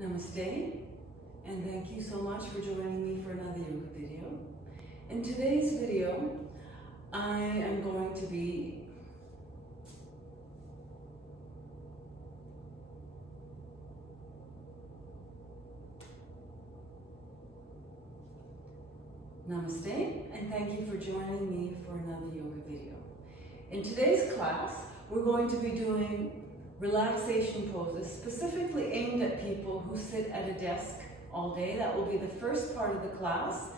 Namaste, and thank you so much for joining me for another yoga video. In today's video, I am going to be Namaste, and thank you for joining me for another yoga video. In today's class, we're going to be doing relaxation poses specifically aimed at people who sit at a desk all day. That will be the first part of the class.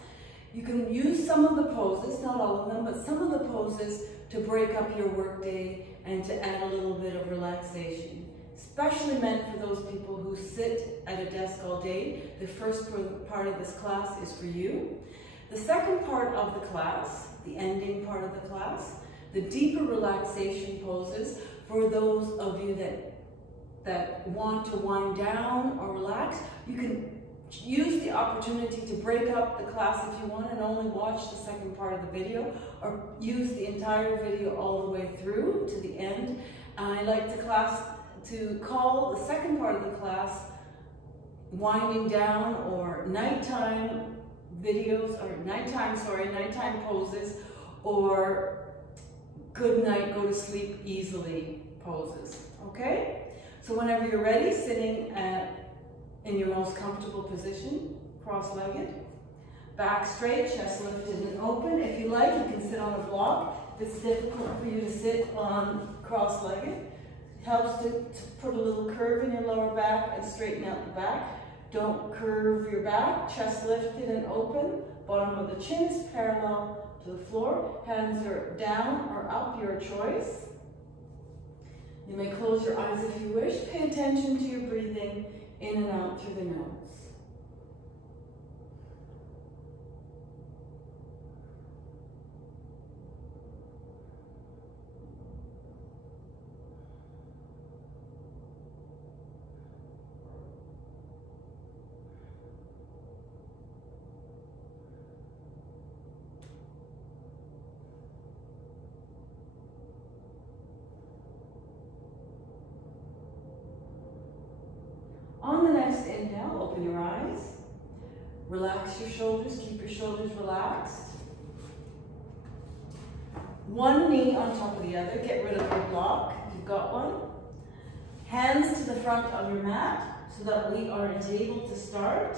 You can use some of the poses, not all of them, but some of the poses to break up your workday and to add a little bit of relaxation. Especially meant for those people who sit at a desk all day. The first part of this class is for you. The second part of the class, the ending part of the class, the deeper relaxation poses for those of you that want to wind down or relax. You can use the opportunity to break up the class if you want and only watch the second part of the video, or use the entire video all the way through to the end. I like to call the second part of the class winding down or nighttime videos, or nighttime poses, or good night, go to sleep easily poses, okay? So whenever you're ready, sitting in your most comfortable position, cross-legged, back straight, chest lifted and open. If you like, you can sit on a block. If it's difficult for you to sit on cross-legged, it helps to put a little curve in your lower back and straighten out the back. Don't curve your back, chest lifted and open. Bottom of the chin is parallel to the floor. Hands are down or up, your choice. You may close your eyes if you wish. Pay attention to your breathing in and out through the nose. On the next inhale, open your eyes. Relax your shoulders, keep your shoulders relaxed. One knee on top of the other, get rid of your block if you've got one. Hands to the front of your mat so that we are in table to start.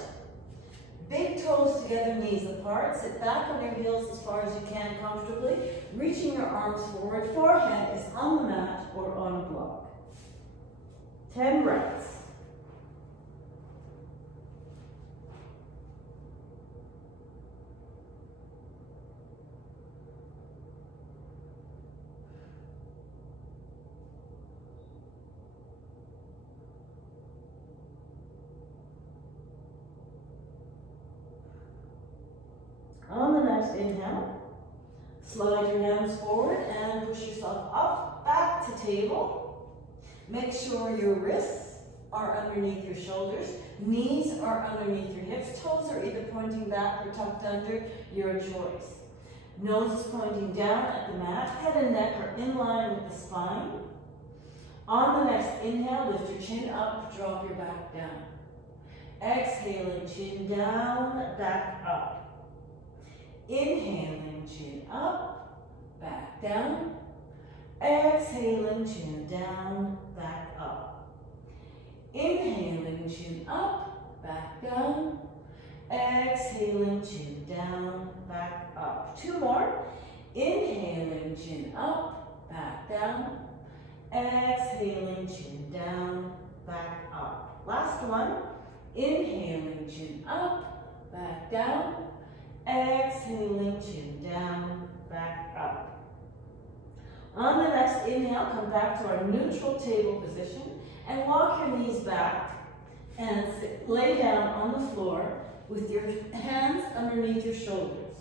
Big toes together, knees apart. Sit back on your heels as far as you can comfortably, reaching your arms forward. Forehead is on the mat or on a block. 10 breaths. On the next inhale, slide your hands forward and push yourself up, back to table. Make sure your wrists are underneath your shoulders, knees are underneath your hips, toes are either pointing back or tucked under, your choice. Nose is pointing down at the mat, head and neck are in line with the spine. On the next inhale, lift your chin up, drop your back down. Exhaling, chin down, back up. Inhaling, chin up, back down. Exhaling, chin down, back up. Inhaling, chin up, back down. Exhaling, chin down, back up. Two more. Inhaling, chin up, back down. Exhaling, chin down, back up. Last one. Inhaling, chin up, back down. Exhaling, chin down, back up. On the next inhale, come back to our neutral table position and walk your knees back and lay down on the floor with your hands underneath your shoulders.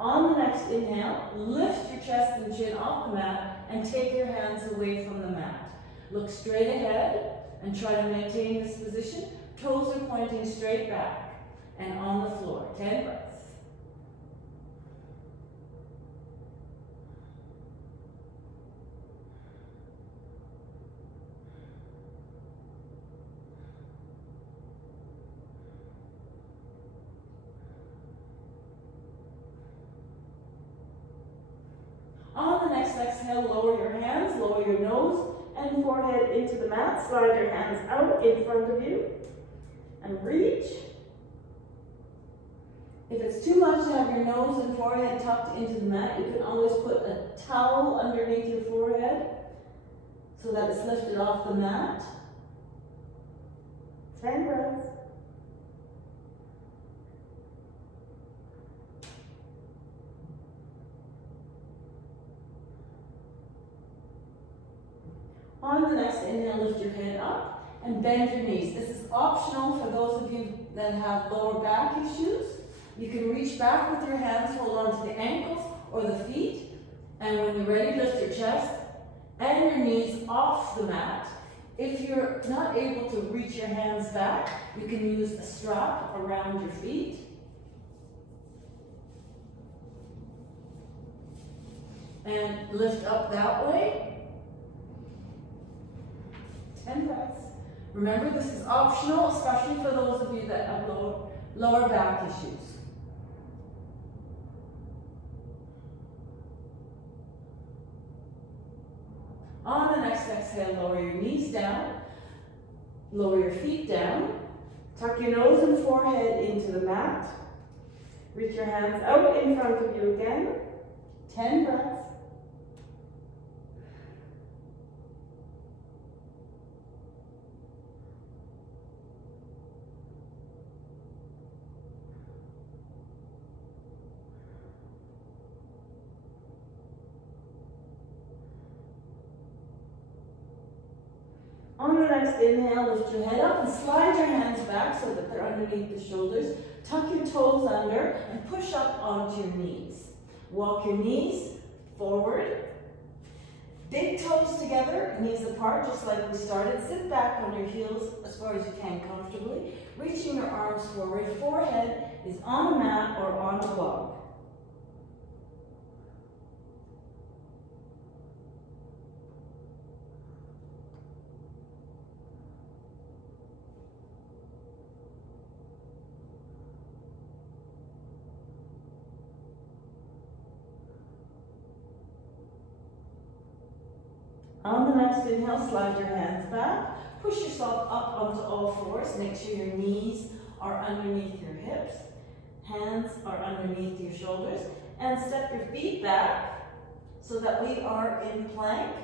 On the next inhale, lift your chest and chin off the mat and take your hands away from the mat. Look straight ahead and try to maintain this position. Toes are pointing straight back and on the floor. 10 breaths. next exhale, lower your hands, lower your nose and forehead into the mat. Slide your hands out in front of you and reach. If it's too much to have your nose and forehead tucked into the mat, you can always put a towel underneath your forehead so that it's lifted off the mat. 10 breaths. On the next inhale, lift your head up and bend your knees. This is optional for those of you that have lower back issues. You can reach back with your hands, hold on to the ankles or the feet, and when you're ready, lift your chest and your knees off the mat. If you're not able to reach your hands back, you can use a strap around your feet. And lift up that way. 10 breaths. Remember, this is optional, especially for those of you that have lower back issues. On the next exhale, lower your knees down, lower your feet down, tuck your nose and forehead into the mat, reach your hands out in front of you again, 10 breaths. On the next inhale, lift your head up and slide your hands back so that they're underneath the shoulders. Tuck your toes under and push up onto your knees. Walk your knees forward. Big toes together, knees apart, just like we started. Sit back on your heels as far as you can comfortably. Reaching your arms forward. Forehead is on the mat or on the block. On the next inhale, slide your hands back. Push yourself up onto all fours. Make sure your knees are underneath your hips. Hands are underneath your shoulders. And step your feet back so that we are in plank.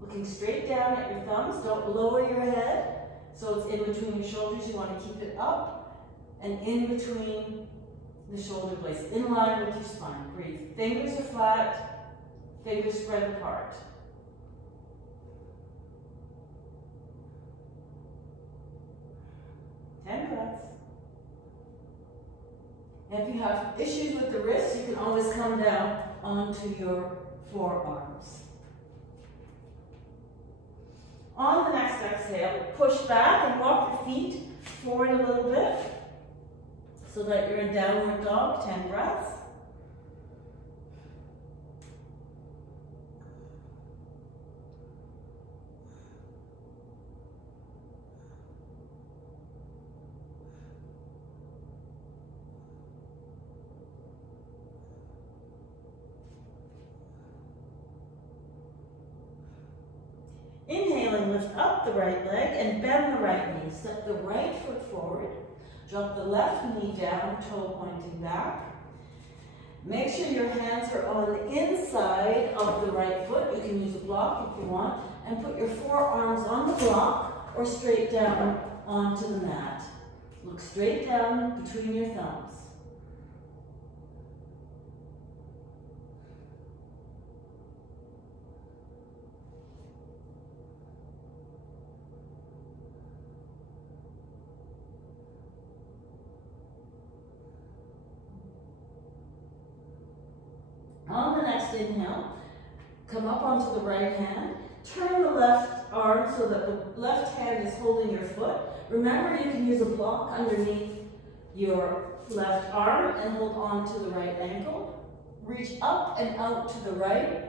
Looking straight down at your thumbs. Don't lower your head so it's in between your shoulders. You want to keep it up and in between the shoulder blades, in line with your spine. Breathe. Fingers are flat, fingers spread apart. And if you have issues with the wrists, you can always come down onto your forearms. On the next exhale, push back and walk your feet forward a little bit so that you're in downward dog, 10 breaths. Inhaling, lift up the right leg and bend the right knee. Step the right foot forward. Drop the left knee down, toe pointing back. Make sure your hands are on the inside of the right foot. You can use a block if you want. And put your forearms on the block or straight down onto the mat. Look straight down between your thumbs. On the next inhale, come up onto the right hand. Turn the left arm so that the left hand is holding your foot. Remember, you can use a block underneath your left arm and hold on to the right ankle. Reach up and out to the right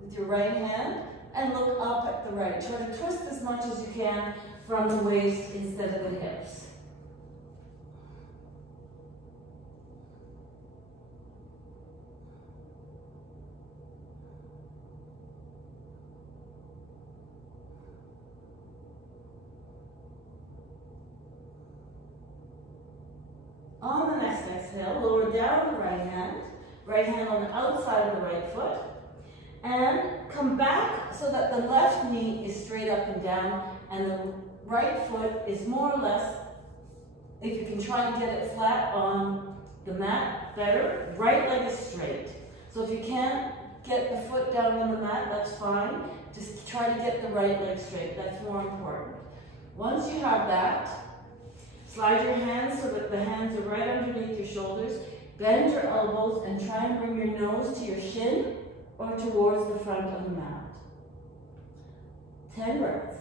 with your right hand and look up at the right. Try to twist as much as you can from the waist instead of the hips. On the next exhale, lower down the right hand on the outside of the right foot, and come back so that the left knee is straight up and down, and the right foot is more or less, if you can try to get it flat on the mat, better. Right leg is straight. So if you can't get the foot down on the mat, that's fine. Just try to get the right leg straight. That's more important. Once you have that, slide your hands so that the hands are right underneath your shoulders. Bend your elbows and try and bring your nose to your shin or towards the front of the mat. 10 breaths.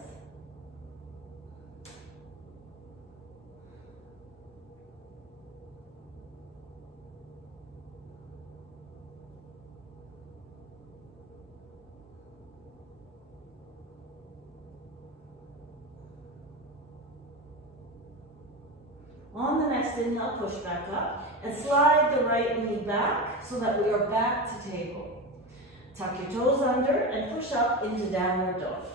On the next inhale, push back up and slide the right knee back so that we are back to table. Tuck your toes under and push up into downward dog.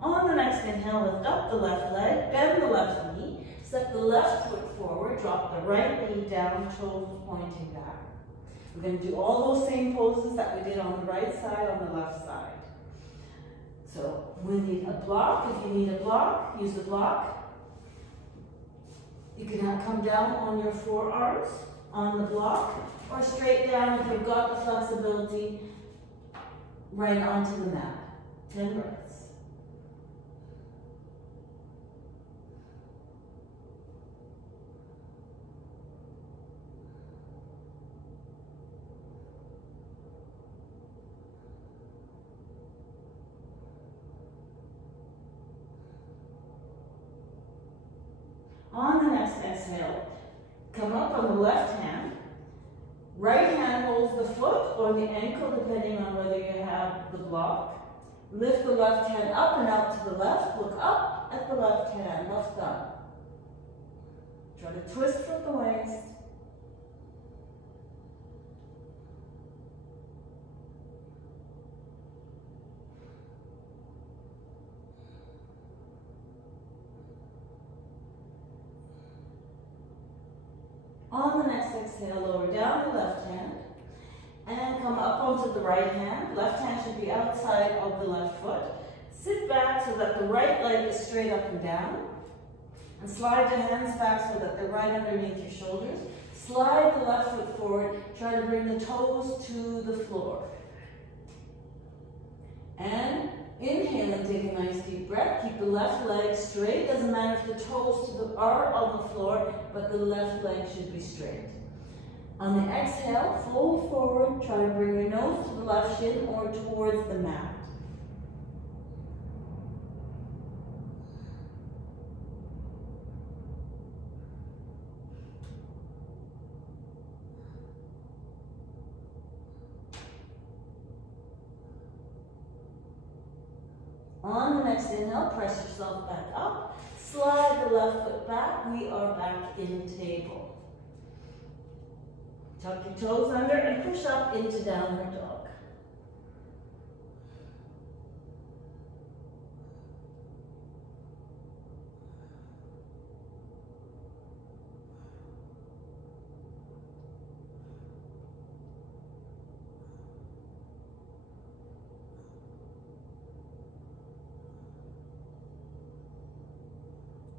On the next inhale, lift up the left leg, bend the left knee, step the left foot forward, drop the right knee down, toes pointing back. We're going to do all those same poses that we did on the right side, on the left side. So we need a block. If you need a block, use the block. You can come down on your forearms on the block, or straight down if you've got the flexibility right onto the mat. 10 breaths. On the next exhale, come up on the left hand. Right hand holds the foot or the ankle, depending on whether you have the block. Lift the left hand up and out to the left. Look up at the left hand, left thumb. Try to twist from the waist. On the next exhale, lower down the left hand and come up onto the right hand. Left hand should be outside of the left foot. Sit back so that the right leg is straight up and down. And slide the hands back so that they're right underneath your shoulders. Slide the left foot forward. Try to bring the toes to the floor. And inhale and take a nice deep breath. Keep the left leg straight. Doesn't matter if the toes are on the floor, but the left leg should be straight. On the exhale, fold forward. Try and bring your nose to the left shin or towards the mat. On the next inhale, press yourself back up. Slide the left foot back. We are back in table. Tuck your toes under and push up into downward dog.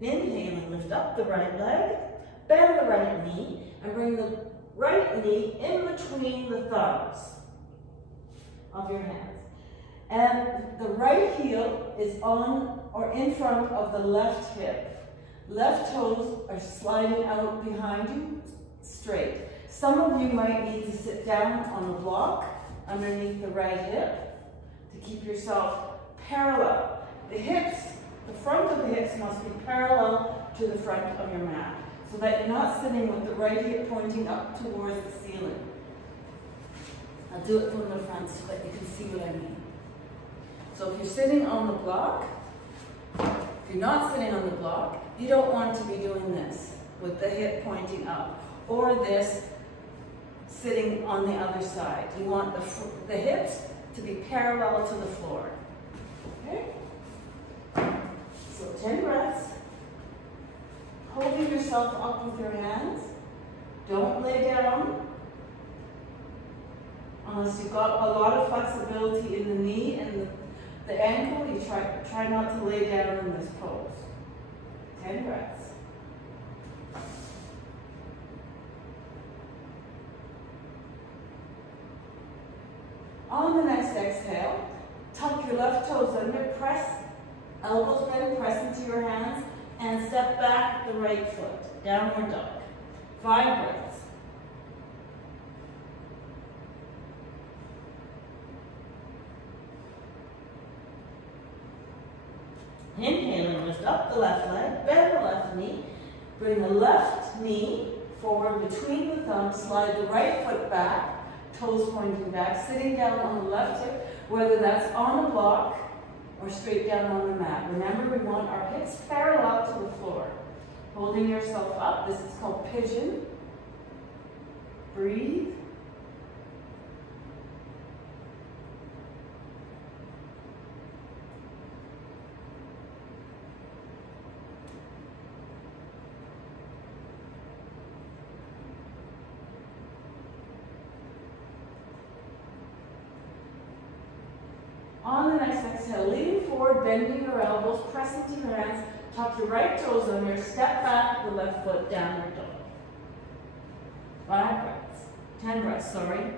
Inhale and lift up the right leg, bend the right knee, and bring the right knee in between the thumbs of your hands. And the right heel is on or in front of the left hip. Left toes are sliding out behind you, straight. Some of you might need to sit down on a block underneath the right hip to keep yourself parallel. The hips, the front of the hips must be parallel to the front of your mat, so that you're not sitting with the right hip pointing up towards the ceiling. I'll do it from the front so that you can see what I mean. So if you're sitting on the block, If you're not sitting on the block, you don't want to be doing this with the hip pointing up, or this sitting on the other side. You want the hips to be parallel to the floor. Okay? So 10 breaths. Holding yourself up with your hands. Don't lay down. Unless you've got a lot of flexibility in the knee and the ankle, you try not to lay down in this pose. 10 breaths. On the next exhale, tuck your left toes under, press, elbows bend, press into your hands, and step back the right foot, downward dog. 5 breaths. Inhaling, lift up the left leg, bend the left knee, bring the left knee forward between the thumbs, slide the right foot back, toes pointing back, sitting down on the left hip, whether that's on a block or straight down on the mat. Remember, we want our hips parallel to the floor. Holding yourself up, this is called pigeon. Breathe. On the next exhale, lean forward, bending your elbows, press into your hands, tuck your right toes under, step back the left foot, downward dog. 5 breaths, 10 breaths, sorry.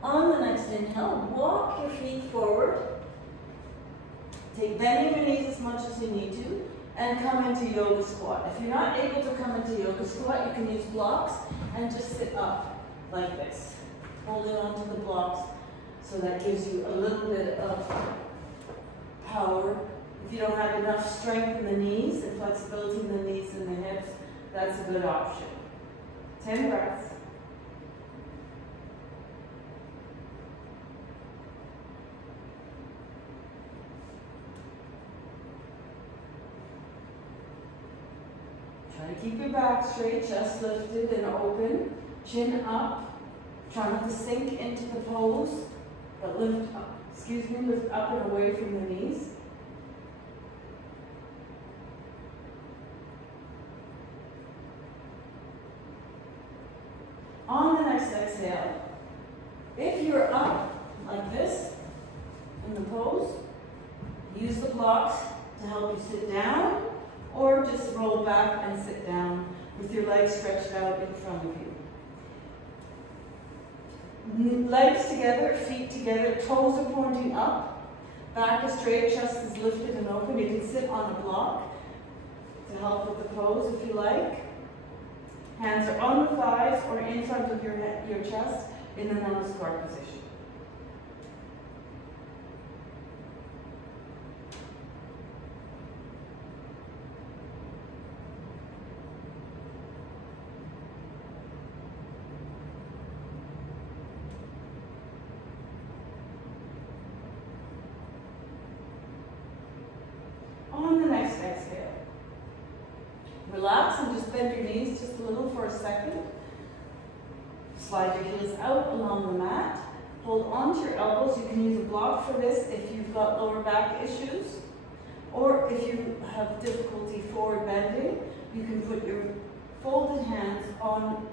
On the next inhale, walk your feet forward. Take bending your knees as much as you need to, and come into yoga squat. If you're not able to come into yoga squat, you can use blocks and just sit up like this, holding on to the blocks, so that gives you a little bit of power. If you don't have enough strength in the knees and flexibility in the knees and the hips, that's a good option. 10 breaths. Try to keep your back straight, chest lifted and open, chin up. Try not to sink into the pose, but lift up, lift up and away from the knees. On the next exhale, if you're up like this in the pose, use the blocks to help you sit down, or just roll back and sit down with your legs stretched out in front of you. Legs together, feet together, toes are pointing up, back is straight, chest is lifted and open. You can sit on a block to help with the pose if you like. Hands are on the thighs or in front of your chest in the namaskar position. On the next exhale, relax and just bend your knees just a little for a second. Slide your heels out along the mat. Hold on to your elbows. You can use a block for this if you've got lower back issues, or if you have difficulty forward bending, you can put your folded hands on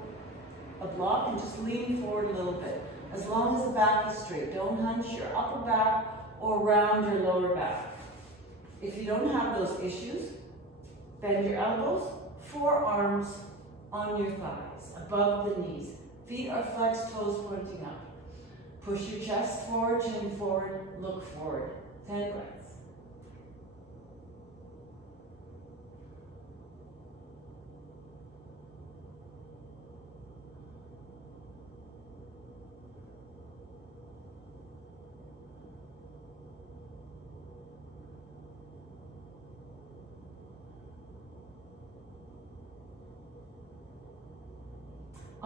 a block and just lean forward a little bit, as long as the back is straight. Don't hunch your upper back or round your lower back. If you don't have those issues, bend your elbows, forearms on your thighs, above the knees. Feet are flexed, toes pointing up. Push your chest forward, chin forward, look forward. 10 breaths.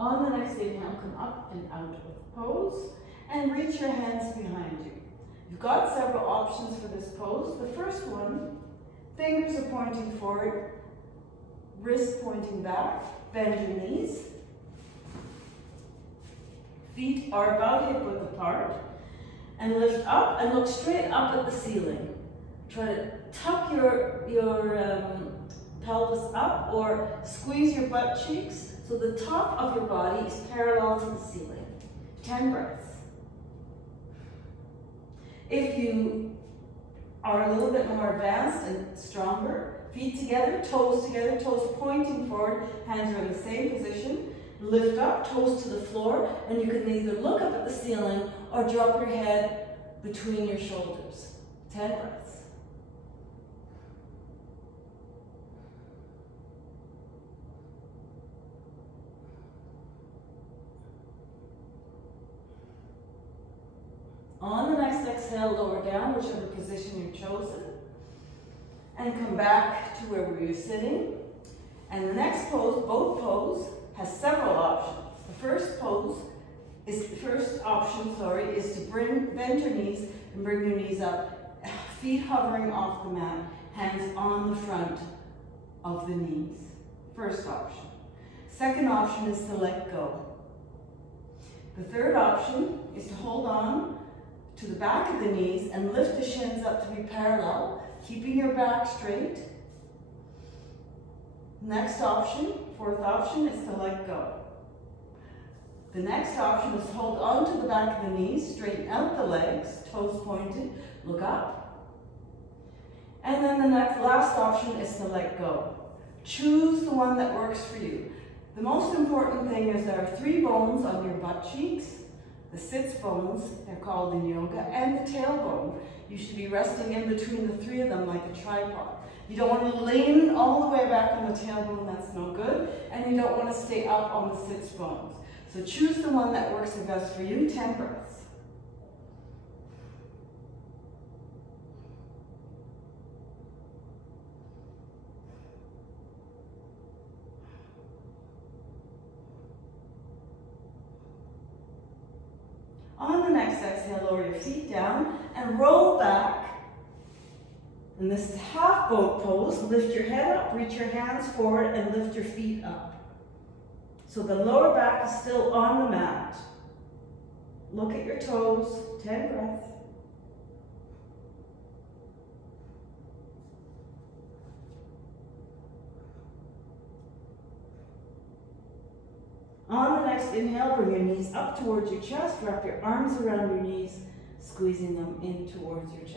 On the next inhale, come up and out of pose and reach your hands behind you. You've got several options for this pose. The first one, fingers are pointing forward, wrists pointing back, bend your knees. Feet are about hip-width apart. And lift up and look straight up at the ceiling. Try to tuck your pelvis up or squeeze your butt cheeks so the top of your body is parallel to the ceiling. 10 breaths. If you are a little bit more advanced and stronger, feet together, toes pointing forward, hands are in the same position. Lift up, toes to the floor, and you can either look up at the ceiling or drop your head between your shoulders. 10 breaths. On the next exhale, lower down, whichever position you've chosen, and come back to where we were sitting. And the next pose, both pose, has several options. The first option is to bend your knees and bring your knees up, feet hovering off the mat, hands on the front of the knees. First option. Second option is to let go. The third option is to hold on to the back of the knees and lift the shins up to be parallel, keeping your back straight. Next option, fourth option, is to let go. The next option is to hold on to the back of the knees, straighten out the legs, toes pointed, look up. And then the last option is to let go. Choose the one that works for you. The most important thing is there are 3 bones on your butt cheeks, the sits bones, they're called in yoga, and the tailbone. You should be resting in between the 3 of them like a tripod. You don't want to lean all the way back on the tailbone, that's no good, and you don't want to stay up on the sits bones. So choose the one that works the best for you, 10 breaths. On the next exhale, lower your feet down and roll back. And this is half boat pose. Lift your head up, reach your hands forward, and lift your feet up. So the lower back is still on the mat. Look at your toes, 10 breaths. On the next inhale, bring your knees up towards your chest, wrap your arms around your knees, squeezing them in towards your chest.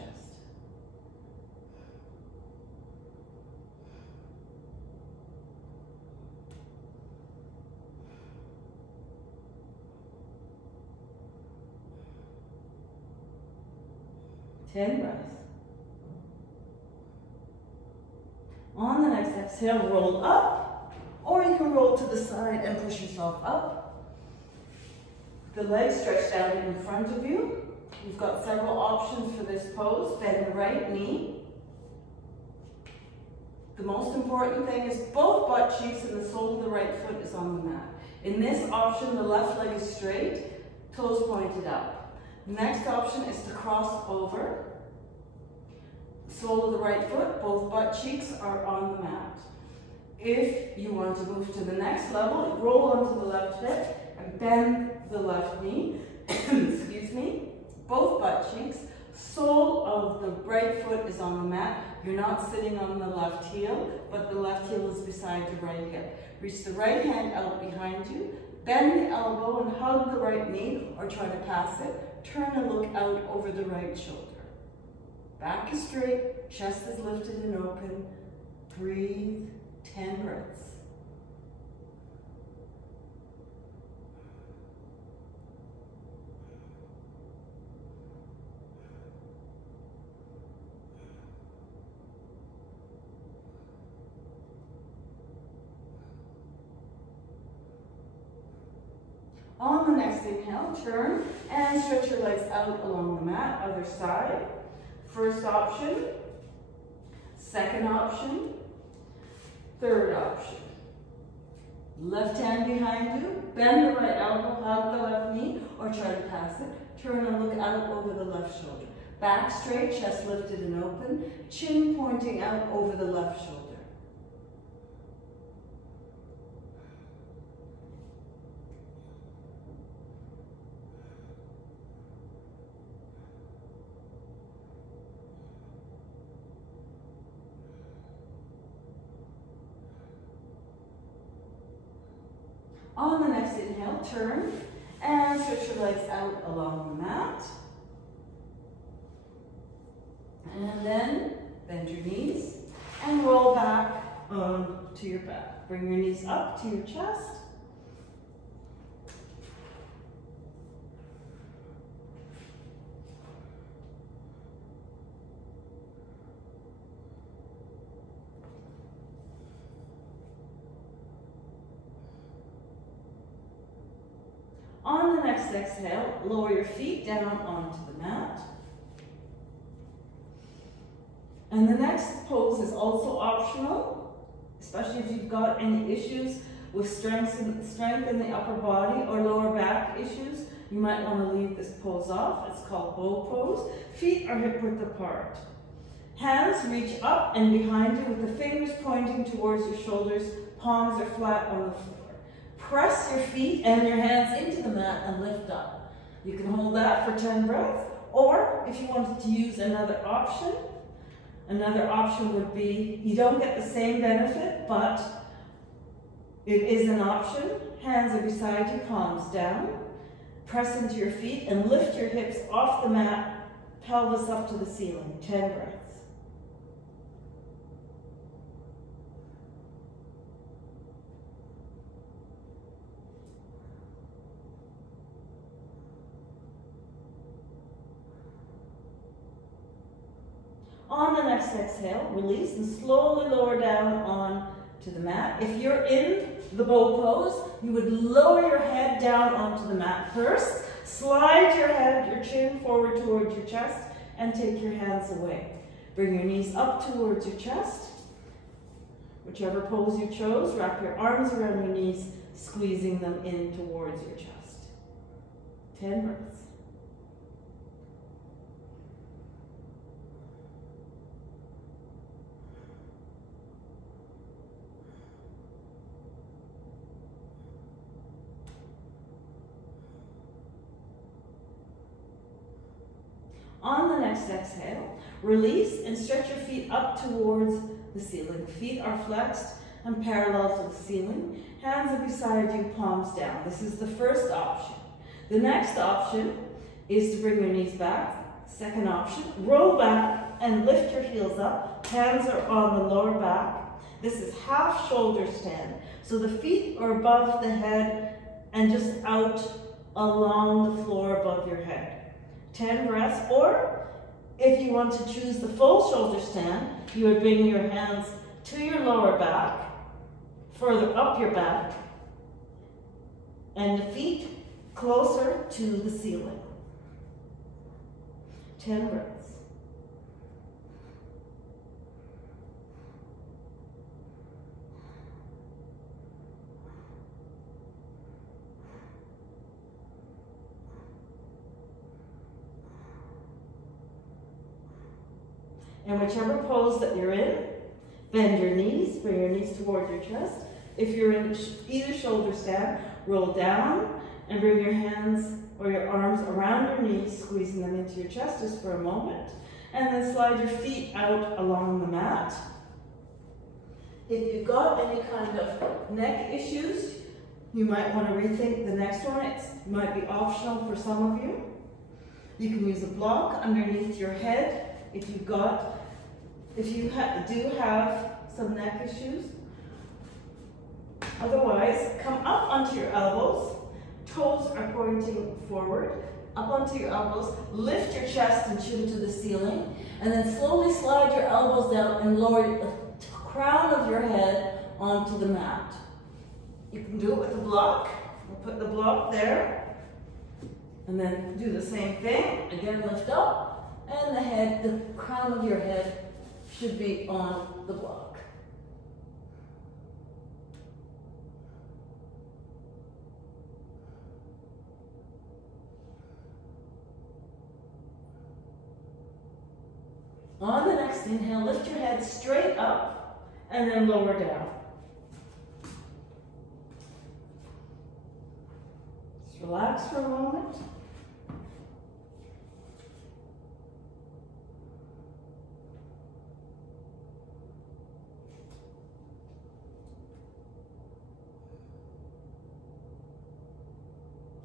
Ten breaths. On the next exhale, roll up, or you can roll to the side and push yourself up. The legs stretched out in front of you. You've got several options for this pose. Bend the right knee. The most important thing is both butt cheeks and the sole of the right foot is on the mat. In this option, the left leg is straight, toes pointed up. Next option is to cross over. Sole of the right foot, both butt cheeks are on the mat. If you want to move to the next level, roll onto the left hip and bend the left knee. Excuse me. Both butt cheeks. Sole of the right foot is on the mat. You're not sitting on the left heel, but the left heel is beside your right hip. Reach the right hand out behind you. Bend the elbow and hug the right knee or try to pass it. Turn and look out over the right shoulder. Back is straight, chest is lifted and open. Breathe, 10 breaths. On the next inhale, turn and stretch your legs out along the mat, other side. First option, second option, third option. Left hand behind you, bend the right elbow, hug the left knee, or try to pass it. Turn and look out over the left shoulder. Back straight, chest lifted and open, chin pointing out over the left shoulder. On the next inhale, turn and stretch your legs out along the mat. And then bend your knees and roll back onto your back. Bring your knees up to your chest. On the next exhale, lower your feet down onto the mat. And the next pose is also optional, especially if you've got any issues with strength in the upper body or lower back issues. You might want to leave this pose off. It's called bow pose. Feet are hip width apart. Hands reach up and behind you with the fingers pointing towards your shoulders. Palms are flat on the floor. Press your feet and your hands into the mat and lift up. You can hold that for 10 breaths, or if you wanted to use another option would be, you don't get the same benefit, but it is an option. Hands are beside you, palms down. Press into your feet and lift your hips off the mat, pelvis up to the ceiling. 10 breaths. On the next exhale, release and slowly lower down onto the mat. If you're in the bow pose, you would lower your head down onto the mat first. Slide your chin forward towards your chest and take your hands away. Bring your knees up towards your chest. Whichever pose you chose, wrap your arms around your knees, squeezing them in towards your chest. 10 breaths. On the next exhale, release and stretch your feet up towards the ceiling. Feet are flexed and parallel to the ceiling. Hands are beside you, palms down. This is the first option. The next option is to bring your knees back. Second option, roll back and lift your heels up. Hands are on the lower back. This is half shoulder stand. So the feet are above the head and just out along the floor above your head. 10 breaths, or if you want to choose the full shoulder stand, you would bring your hands to your lower back, further up your back, and the feet closer to the ceiling. 10 breaths. And whichever pose that you're in, bend your knees, bring your knees towards your chest. If you're in either shoulder stand, roll down and bring your hands or your arms around your knees, squeezing them into your chest just for a moment. And then slide your feet out along the mat. If you've got any kind of neck issues, you might want to rethink the next one. It might be optional for some of you. You can use a block underneath your head if you do have some neck issues. Otherwise, come up onto your elbows. Toes are pointing forward. Up onto your elbows. Lift your chest and chin to the ceiling. And then slowly slide your elbows down and lower the crown of your head onto the mat. You can do it with a block. We'll put the block there. And then do the same thing. Again, lift up. And the crown of your head should be on the block. On the next inhale, lift your head straight up and then lower down. Just relax for a moment.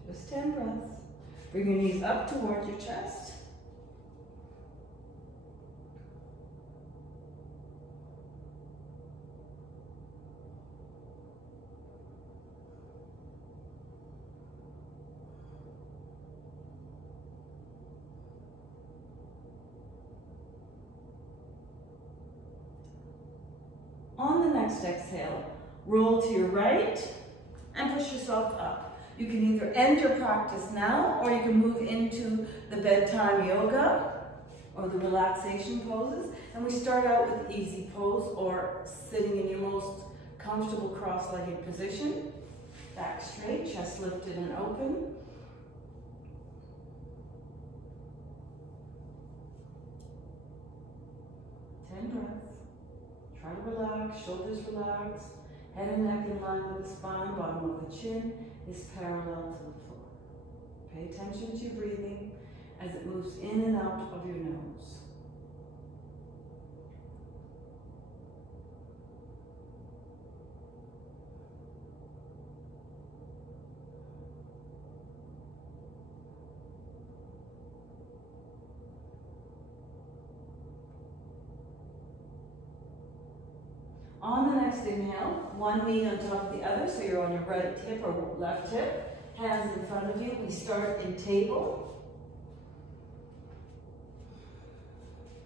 Just 10 breaths. Bring your knees up towards your chest. On the next exhale, roll to your right and push yourself up. You can either end your practice now, or you can move into the bedtime yoga or the relaxation poses. And we start out with easy pose or sitting in your most comfortable cross-legged position. Back straight, chest lifted and open. Breaths. Try to relax, shoulders relax, head and neck in line with the spine, bottom of the chin is parallel to the floor. Pay attention to your breathing as it moves in and out of your nose. On the next inhale, one knee on top of the other, so you're on your right hip or left hip. Hands in front of you. We start in table.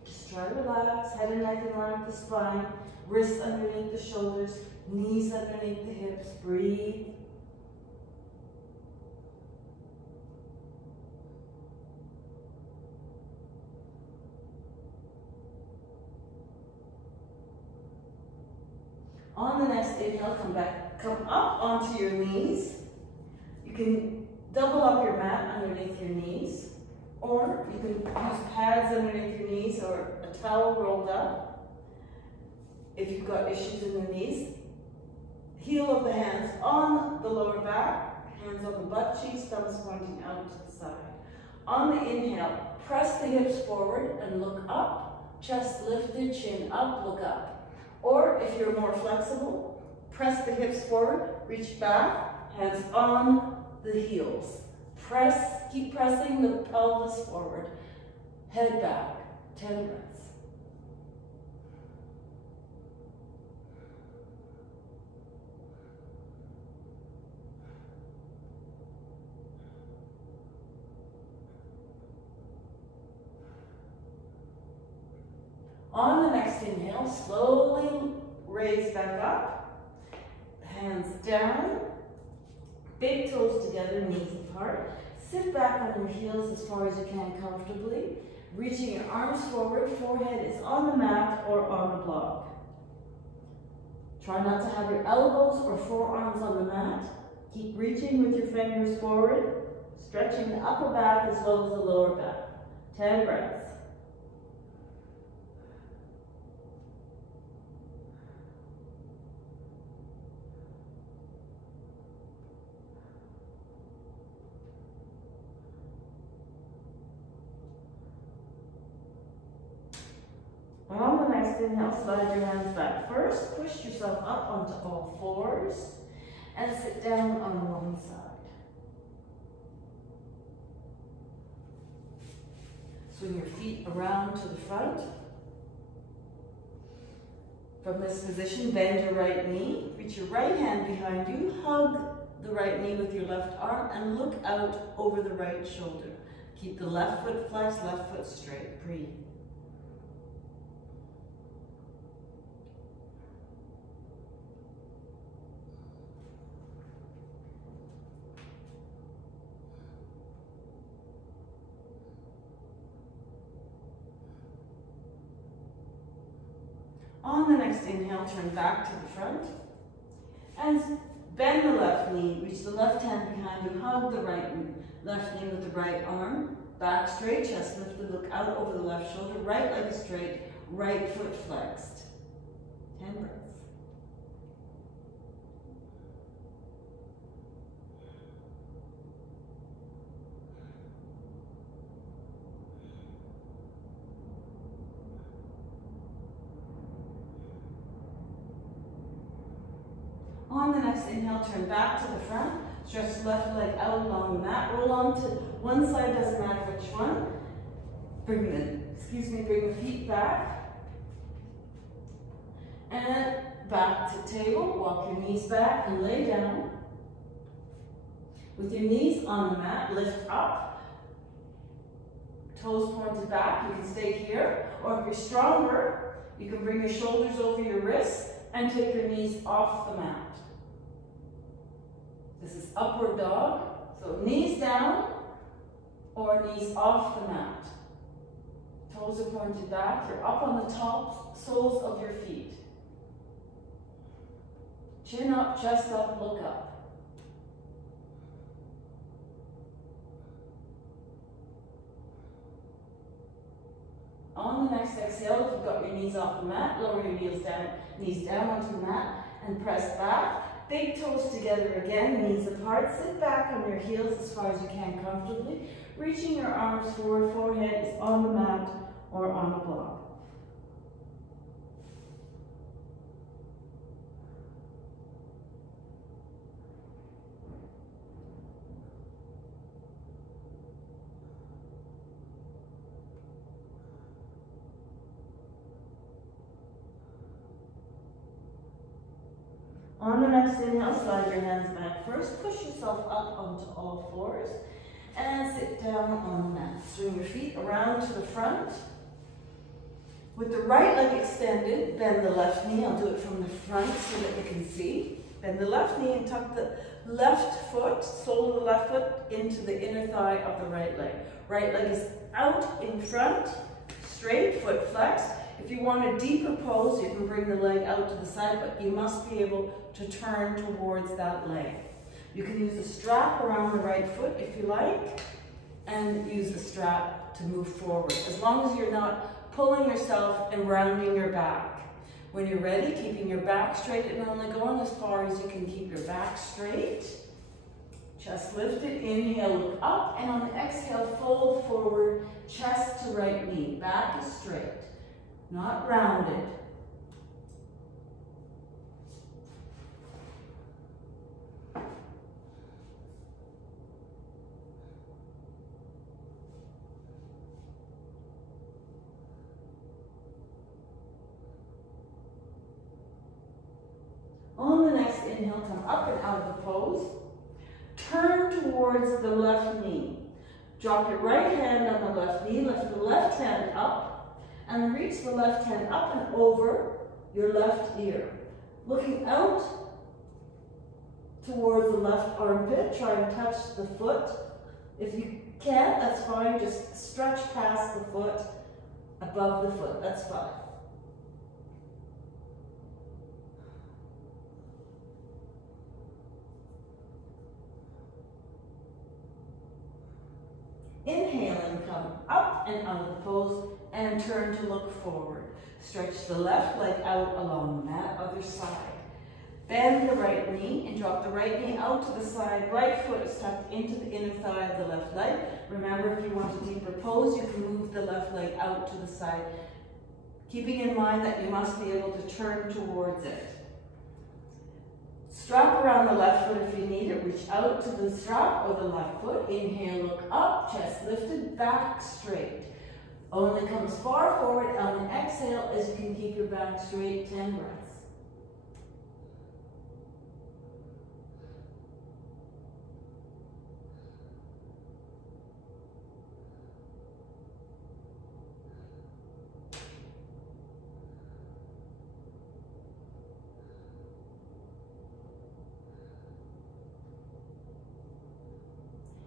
Just try to relax, head and neck in line with the spine, wrists underneath the shoulders, knees underneath the hips. Breathe. On the next inhale, come up onto your knees. You can double up your mat underneath your knees, or you can use pads underneath your knees or a towel rolled up. If you've got issues in the knees, heel of the hands on the lower back, hands on the butt cheeks, thumbs pointing out to the side. On the inhale, press the hips forward and look up, chest lifted, chin up, look up. Or if you're more flexible, press the hips forward, reach back, hands on the heels. Press, keep pressing the pelvis forward, head back, 10 breaths. On the next inhale, slowly raise back up, hands down, big toes together, knees apart. Sit back on your heels as far as you can comfortably, reaching your arms forward, forehead is on the mat or on the block. Try not to have your elbows or forearms on the mat. Keep reaching with your fingers forward, stretching the upper back as well as the lower back. 10 breaths. On the next inhale, slide your hands back first, push yourself up onto all fours, and sit down on one side. Swing your feet around to the front. From this position, bend your right knee, reach your right hand behind you, hug the right knee with your left arm, and look out over the right shoulder. Keep the left foot flexed, left foot straight. Breathe. On the next inhale, turn back to the front and bend the left knee. Reach the left hand behind you. Hug the left knee with the right arm. Back straight, chest lifted. Look out over the left shoulder. Right leg is straight. right foot flexed. 10 breaths. On the next inhale, turn back to the front. Stretch the left leg out along the mat. Roll on to one side, doesn't matter which one. Bring the feet back. And back to table. Walk your knees back and lay down. With your knees on the mat, lift up. Toes pointed back. You can stay here. Or if you're stronger, you can bring your shoulders over your wrists and take your knees off the mat. This is upward dog. So knees down or knees off the mat. Toes are pointed back. You're up on the top soles of your feet. Chin up, chest up, look up. On the next exhale, if you've got your knees off the mat, lower your knees down onto the mat and press back. Big toes together again, knees apart. Sit back on your heels as far as you can comfortably. Reaching your arms forward, forehead is on the mat or on a block. On the next inhale, slide your hands back first. Push yourself up onto all fours and sit down on the mat. Swing your feet around to the front. With the right leg extended, bend the left knee. I'll do it from the front so that you can see. Bend the left knee and tuck the left foot, sole of the left foot, into the inner thigh of the right leg. Right leg is out in front, straight, foot flexed. If you want a deeper pose, you can bring the leg out to the side, but you must be able to turn towards that leg. You can use a strap around the right foot if you like, and use the strap to move forward, as long as you're not pulling yourself and rounding your back. When you're ready, keeping your back straight and only going as far as you can keep your back straight. Chest lifted, inhale, look up, and on the exhale, fold forward, chest to right knee. Back is straight, not rounded. On the next inhale, come up and out of the pose. Turn towards the left knee. Drop your right hand on the left knee, lift the left hand up, and reach the left hand up and over your left ear. Looking out towards the left armpit, try and touch the foot. If you can't, that's fine, just stretch past the foot, above the foot, that's fine. Inhaling, come up and out of the pose and turn to look forward. Stretch the left leg out along the mat, other side. Bend the right knee and drop the right knee out to the side. Right foot is tucked into the inner thigh of the left leg. Remember, if you want a deeper pose, you can move the left leg out to the side, keeping in mind that you must be able to turn towards it. Strap around the left foot if you need it. Reach out to the strap or the left foot. Inhale, look up, chest lifted, back straight. Only come as far forward on an exhale as you can keep your back straight, 10 breaths.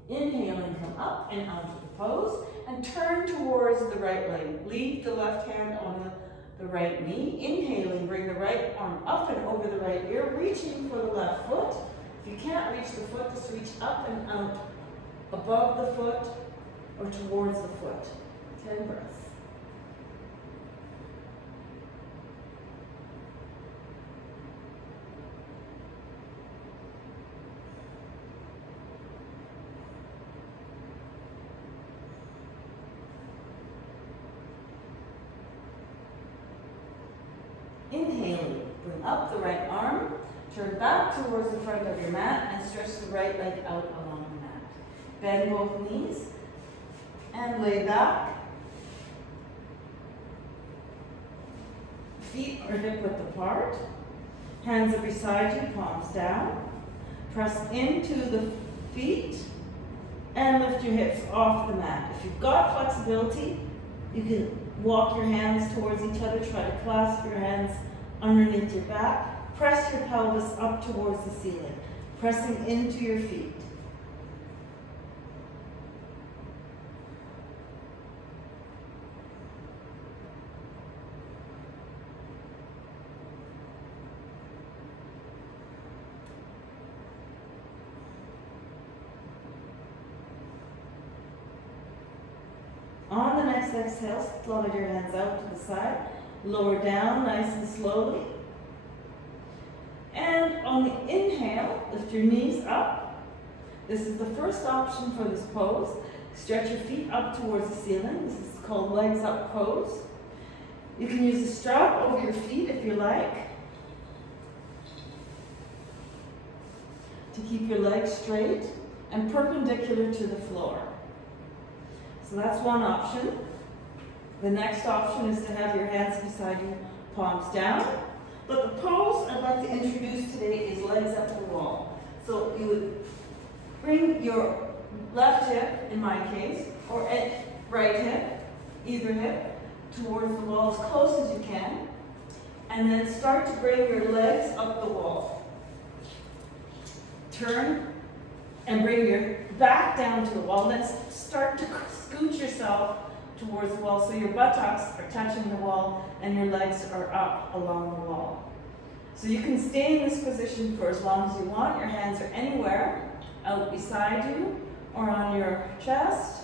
Inhaling, come up and out of the pose and turn towards the right leg. Leave the left hand on the right knee. Inhaling, bring the right arm up and over the right ear, reaching for the left foot. If you can't reach the foot, just reach up and out, above the foot or towards the foot. 10 breaths. Inhaling, bring up the right arm, turn back towards the front of your mat and stretch the right leg out along the mat. Bend both knees and lay back. Feet are hip width apart. Hands are beside you, palms down. Press into the feet and lift your hips off the mat. If you've got flexibility, you can walk your hands towards each other. Try to clasp your hands underneath your back. Press your pelvis up towards the ceiling, pressing into your feet. On the next exhale, slide your hands out to the side, lower down nice and slowly. And on the inhale, lift your knees up. This is the first option for this pose. Stretch your feet up towards the ceiling. This is called legs up pose. You can use a strap over your feet if you like, to keep your legs straight and perpendicular to the floor. So that's one option. The next option is to have your hands beside you, palms down. But the pose I'd like to introduce today is legs up the wall. So you would bring your left hip, in my case, or right hip, either hip, towards the wall as close as you can. And then start to bring your legs up the wall. Turn and bring your back down to the wall. Then start to scoot yourself towards the wall so your buttocks are touching the wall and your legs are up along the wall. So you can stay in this position for as long as you want. Your hands are anywhere out beside you or on your chest.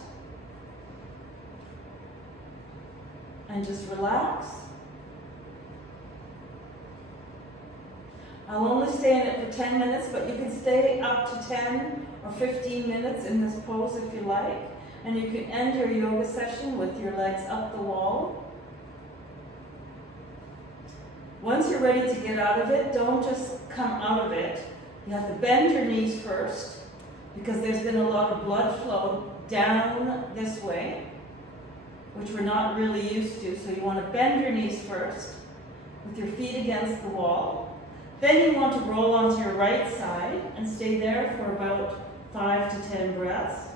And just relax. I'll only stay in it for 10 minutes, but you can stay up to 10 or 15 minutes in this pose if you like. And you can end your yoga session with your legs up the wall. Once you're ready to get out of it, don't just come out of it. You have to bend your knees first, because there's been a lot of blood flow down this way, which we're not really used to. So you want to bend your knees first with your feet against the wall. Then you want to roll onto your right side and stay there for about 5 to 10 breaths.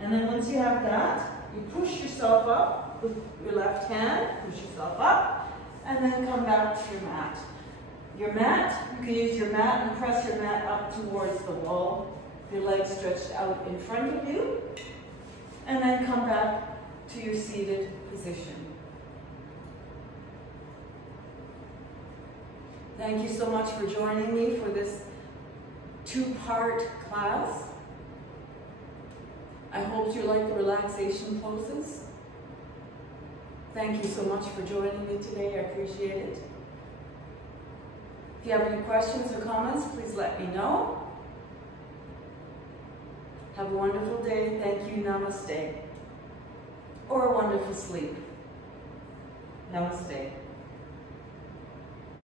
And then once you have that, you push yourself up with your left hand, push yourself up, and then come back to your mat. Your mat, you can use your mat and press your mat up towards the wall, your legs stretched out in front of you, and then come back to your seated position. Thank you so much for joining me for this two-part class. I hope you like the relaxation poses. Thank you so much for joining me today. I appreciate it. If you have any questions or comments, please let me know. Have a wonderful day. Thank you. Namaste. Or a wonderful sleep. Namaste.